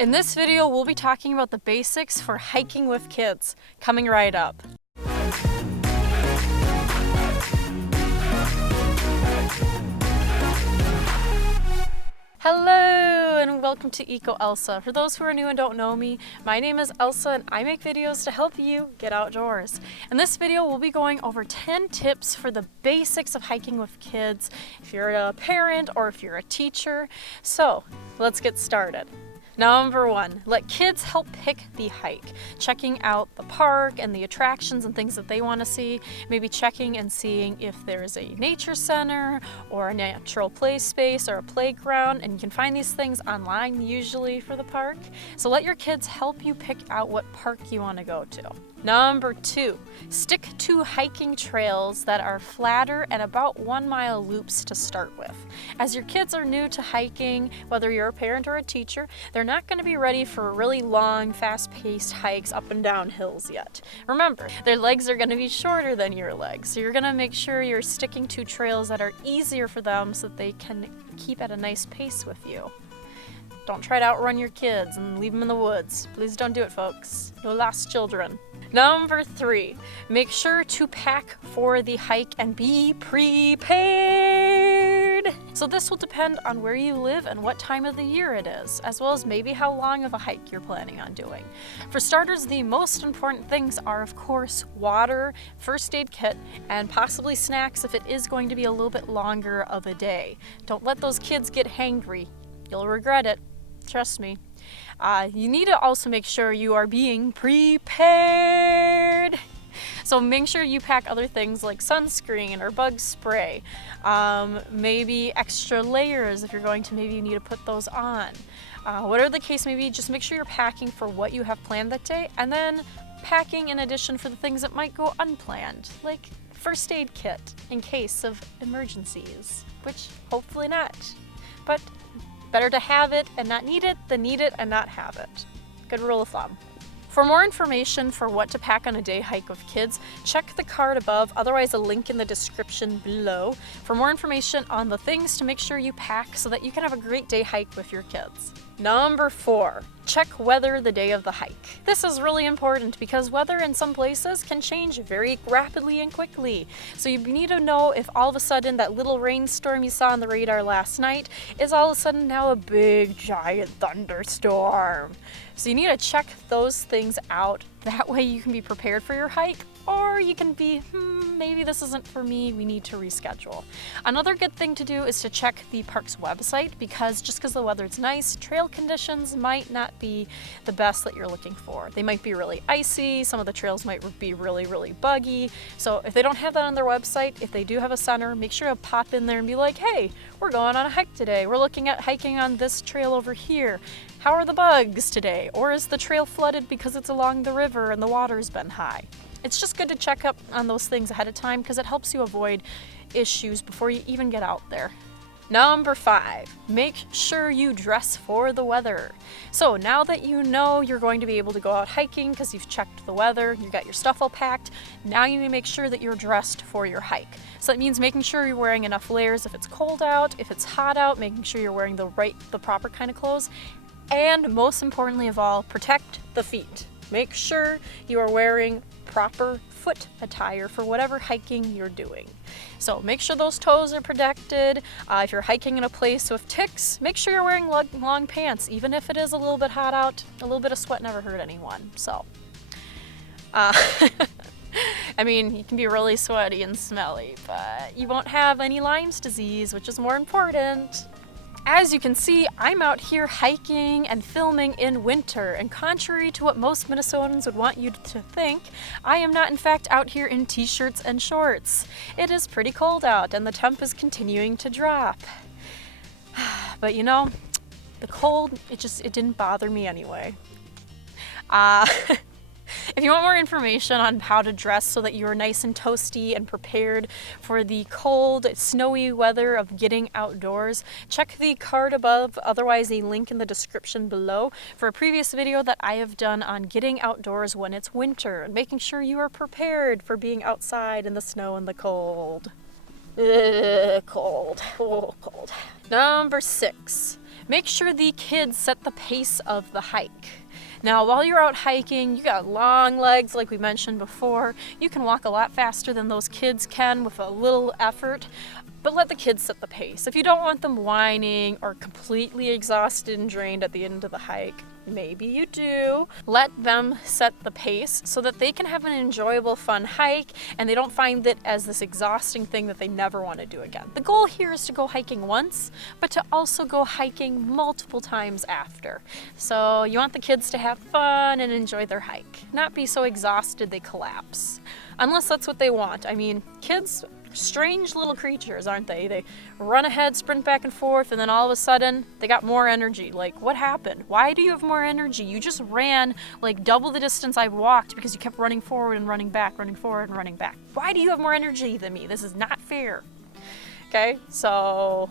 In this video, we'll be talking about the basics for hiking with kids, coming right up. Hello and welcome to EcoElsa. For those who are new and don't know me, my name is Elsa and I make videos to help you get outdoors. In this video, we'll be going over 10 tips for the basics of hiking with kids, if you're a parent or if you're a teacher. So let's get started. Number 1, let kids help pick the hike. Checking out the park and the attractions and things that they want to see. Maybe checking and seeing if there's a nature center or a natural play space or a playground. And you can find these things online usually for the park. So let your kids help you pick out what park you want to go to. Number 2, stick to hiking trails that are flatter and about 1 mile loops to start with. As your kids are new to hiking, whether you're a parent or a teacher, they're not going to be ready for really long, fast-paced hikes up and down hills yet. Remember, their legs are going to be shorter than your legs, so you're going to make sure you're sticking to trails that are easier for them so that they can keep at a nice pace with you. Don't try to outrun your kids and leave them in the woods. Please don't do it, folks. No lost children. Number 3, make sure to pack for the hike and be prepared. So this will depend on where you live and what time of the year it is, as well as maybe how long of a hike you're planning on doing. For starters, the most important things are, of course, water, first aid kit, and possibly snacks if it is going to be a little bit longer of a day. Don't let those kids get hangry. You'll regret it. Trust me. You need to also make sure you are being prepared. So make sure you pack other things like sunscreen or bug spray, maybe extra layers if you're going to, maybe you need to put those on. Whatever the case may be, just make sure you're packing for what you have planned that day, and then packing in addition for the things that might go unplanned, like first aid kit in case of emergencies, which hopefully not. But better to have it and not need it than need it and not have it. Good rule of thumb. For more information for what to pack on a day hike with kids, check the card above, otherwise a link in the description below, for more information on the things to make sure you pack so that you can have a great day hike with your kids. Number 4, check weather the day of the hike. This is really important because weather in some places can change very rapidly and quickly. So you need to know if all of a sudden that little rainstorm you saw on the radar last night is all of a sudden now a big giant thunderstorm. So you need to check those things out. That way you can be prepared for your hike, or you can be, maybe this isn't for me, we need to reschedule. Another good thing to do is to check the park's website, because just because the weather's nice, trail conditions might not be the best that you're looking for. They might be really icy, some of the trails might be really, really buggy. So if they don't have that on their website, if they do have a center, make sure to pop in there and be like, hey, we're going on a hike today. We're looking at hiking on this trail over here. How are the bugs today? Or is the trail flooded because it's along the river and the water's been high? It's just good to check up on those things ahead of time because it helps you avoid issues before you even get out there. Number 5, make sure you dress for the weather. So now that you know you're going to be able to go out hiking because you've checked the weather, you got your stuff all packed, now you need to make sure that you're dressed for your hike. So that means making sure you're wearing enough layers if it's cold out, if it's hot out, making sure you're wearing the proper kind of clothes, and most importantly of all, protect the feet. Make sure you are wearing proper foot attire for whatever hiking you're doing. So make sure those toes are protected. If you're hiking in a place with ticks, make sure you're wearing long pants. Even if it is a little bit hot out, a little bit of sweat never hurt anyone. So, I mean, you can be really sweaty and smelly, but you won't have any Lyme's disease, which is more important. As you can see, I'm out here hiking and filming in winter, and contrary to what most Minnesotans would want you to think, I am not in fact out here in t-shirts and shorts. It is pretty cold out and the temp is continuing to drop. But you know, the cold, it didn't bother me anyway. If you want more information on how to dress so that you're nice and toasty and prepared for the cold, snowy weather of getting outdoors, check the card above, otherwise a link in the description below, for a previous video that I have done on getting outdoors when it's winter and making sure you are prepared for being outside in the snow and the cold. Cold. Oh, cold. Number 6. Make sure the kids set the pace of the hike. Now, while you're out hiking, you got long legs like we mentioned before. You can walk a lot faster than those kids can with a little effort, but let the kids set the pace. If you don't want them whining or completely exhausted and drained at the end of the hike, maybe you do. Let them set the pace so that they can have an enjoyable, fun hike and they don't find it as this exhausting thing that they never want to do again. The goal here is to go hiking once, but to also go hiking multiple times after. So you want the kids to have fun and enjoy their hike, not be so exhausted they collapse. Unless that's what they want. I mean, kids, strange little creatures, aren't they? They run ahead, sprint back and forth, and then all of a sudden they got more energy. Like, what happened? Why do you have more energy? You just ran like double the distance I've walked because you kept running forward and running back, running forward and running back. Why do you have more energy than me? This is not fair. Okay, so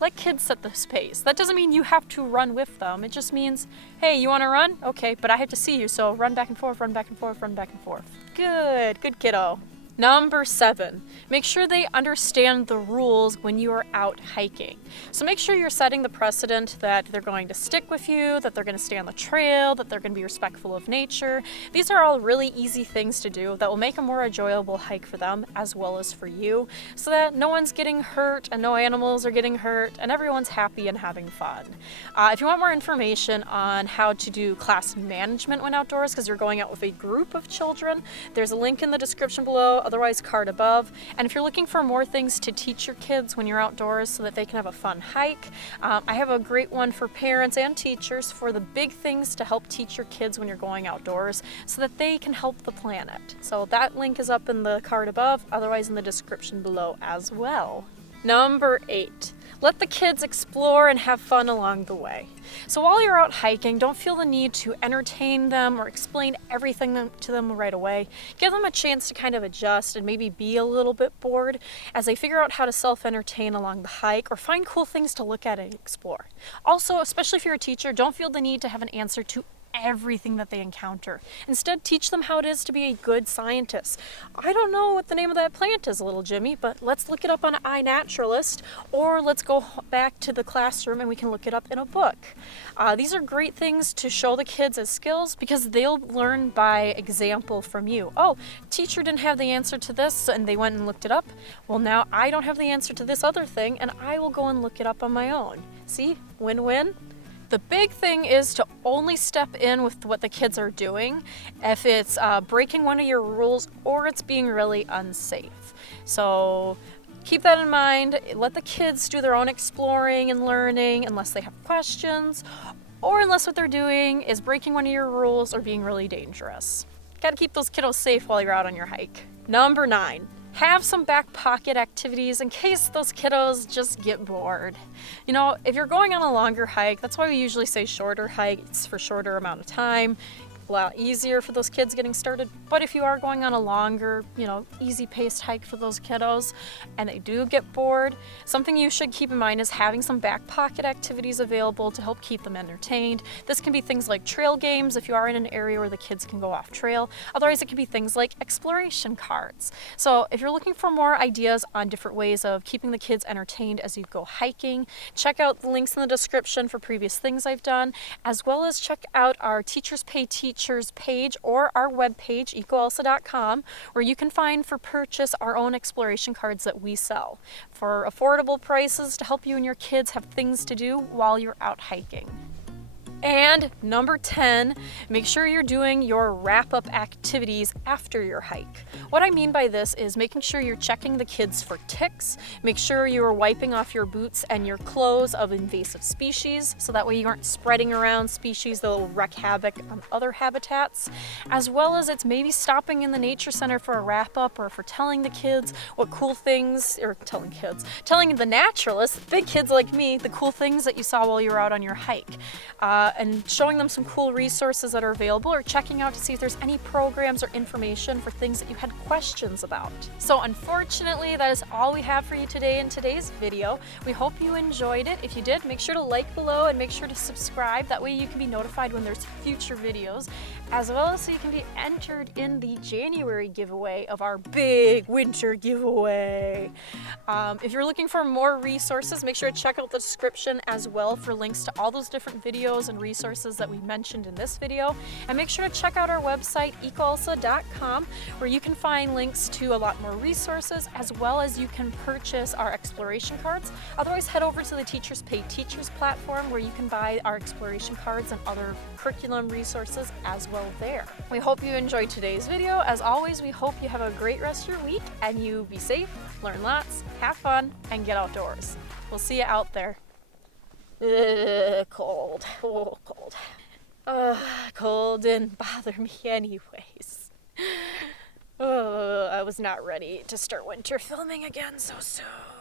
let kids set this pace. That doesn't mean you have to run with them. It just means, hey, you want to run? Okay, but I have to see you, so run back and forth, run back and forth, run back and forth. Good kiddo. Number 7, make sure they understand the rules when you are out hiking. So make sure you're setting the precedent that they're going to stick with you, that they're going to stay on the trail, that they're going to be respectful of nature. These are all really easy things to do that will make a more enjoyable hike for them as well as for you, so that no one's getting hurt and no animals are getting hurt and everyone's happy and having fun. If you want more information on how to do class management when outdoors, because you're going out with a group of children, there's a link in the description below, otherwise card above. And if you're looking for more things to teach your kids when you're outdoors so that they can have a fun hike, I have a great one for parents and teachers for the big things to help teach your kids when you're going outdoors so that they can help the planet. So that link is up in the card above, otherwise in the description below as well. Number 8, let the kids explore and have fun along the way. So while you're out hiking, don't feel the need to entertain them or explain everything to them right away. Give them a chance to kind of adjust and maybe be a little bit bored as they figure out how to self-entertain along the hike or find cool things to look at and explore. Also, especially if you're a teacher, don't feel the need to have an answer to everything that they encounter. Instead, teach them how it is to be a good scientist. I don't know what the name of that plant is, little Jimmy, but let's look it up on iNaturalist, or let's go back to the classroom and we can look it up in a book. These are great things to show the kids as skills because they'll learn by example from you. Oh, teacher didn't have the answer to this and they went and looked it up. Well, now I don't have the answer to this other thing and I will go and look it up on my own. See? Win-win. The big thing is to only step in with what the kids are doing if it's breaking one of your rules or it's being really unsafe. So keep that in mind. Let the kids do their own exploring and learning unless they have questions or unless what they're doing is breaking one of your rules or being really dangerous. Gotta keep those kiddos safe while you're out on your hike. Number 9. Have some back pocket activities in case those kiddos just get bored. You know, if you're going on a longer hike, that's why we usually say shorter hikes for shorter amount of time. A lot easier for those kids getting started. But if you are going on a longer, easy paced hike for those kiddos and they do get bored, something you should keep in mind is having some back pocket activities available to help keep them entertained. This can be things like trail games if you are in an area where the kids can go off trail. Otherwise, it can be things like exploration cards. So if you're looking for more ideas on different ways of keeping the kids entertained as you go hiking, check out the links in the description for previous things I've done, as well as check out our Teachers Pay Teachers page or our webpage, EcoElsa.com, where you can find for purchase our own exploration cards that we sell for affordable prices to help you and your kids have things to do while you're out hiking. And number 10, make sure you're doing your wrap-up activities after your hike. What I mean by this is making sure you're checking the kids for ticks, make sure you're wiping off your boots and your clothes of invasive species, so that way you aren't spreading around species that will wreak havoc on other habitats, as well as it's maybe stopping in the nature center for a wrap-up or for telling the kids what cool things, or telling the naturalists, big kids like me, the cool things that you saw while you were out on your hike. and showing them some cool resources that are available, or checking out to see if there's any programs or information for things that you had questions about. So unfortunately, that is all we have for you today in today's video. We hope you enjoyed it. If you did, make sure to like below and make sure to subscribe. That way you can be notified when there's future videos, as well as so you can be entered in the January giveaway of our big winter giveaway. If you're looking for more resources, make sure to check out the description as well for links to all those different videos and resources that we mentioned in this video. And make sure to check out our website, EcoElsa.com, where you can find links to a lot more resources, as well as you can purchase our exploration cards. Otherwise, head over to the Teachers Pay Teachers platform, where you can buy our exploration cards and other curriculum resources as well there. We hope you enjoyed today's video. As always, we hope you have a great rest of your week and you be safe, learn lots, have fun, and get outdoors. We'll see you out there. Cold. Oh, cold. Cold didn't bother me anyways. I was not ready to start winter filming again so soon.